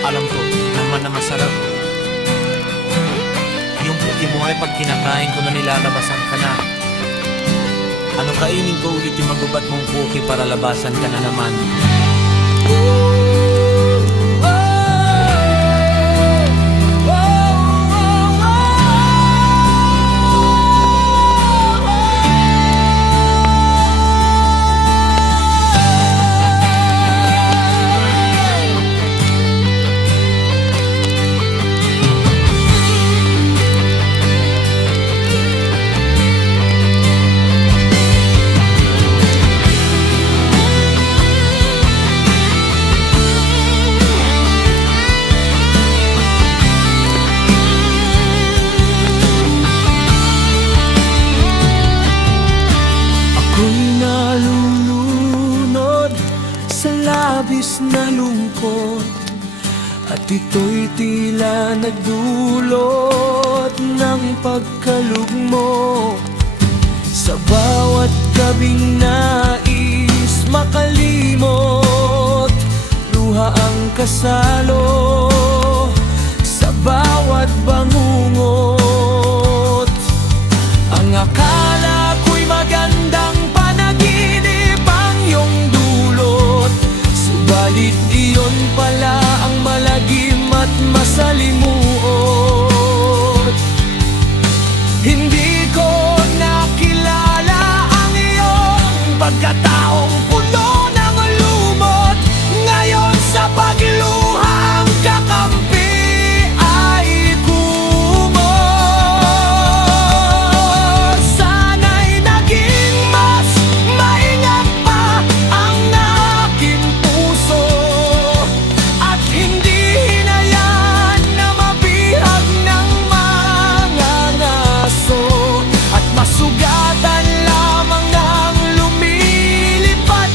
Alam ko naman na masarap yung puti mo ay pag kinakain ko na nilalabasan ka na. Ano kainin ko ulit yung magubat mong puki para labasan ka na naman? Labis na lungkot at ito'y tila nagdulot ng pagkalugmo. Sa bawat gabing nais makalimot, luha ang kasalo sa bawat bangungot. Ang akala ko'y magandang panaginip ang iyong dulot, subalit iyon pala ang malagim at masalimuot. Hindi ko nakilala ang iyong pagkataong puno ng lumot. Ngayon sa pagluhang kakampi ay kumot. Sana'y naging mas maingat pa ang aking puso at hindi hinayaan na mabihag ng mga ngaso at masugatan lamang ng lumilipad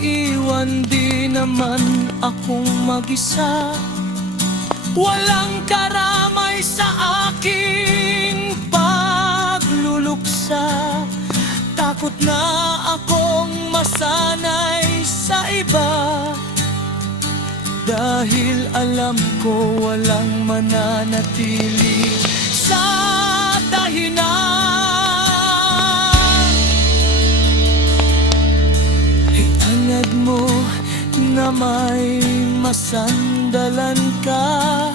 iiwan di naman akong mag-isa. Walang karamay sa aking pagluluksa. Takot na akong masanay sa iba, dahil alam ko walang mananatili sa dahilan. Ianad mo na may masandalan ka,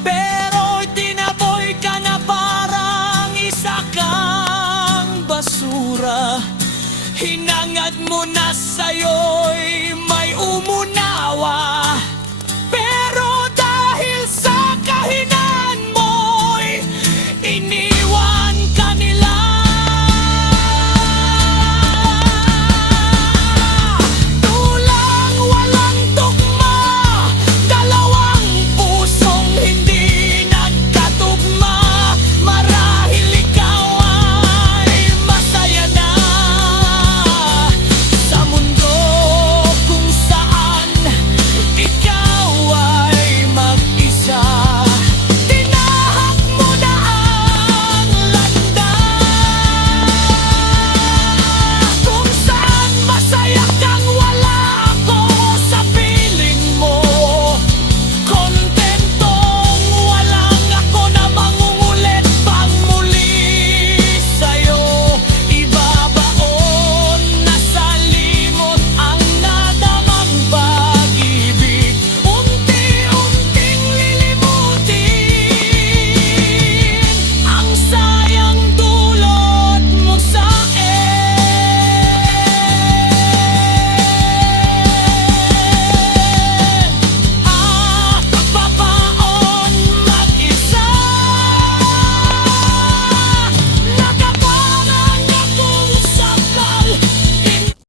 pero tinaboy ka na parang isa kang basura. Hinangad mo na sa'yo'y may umuna.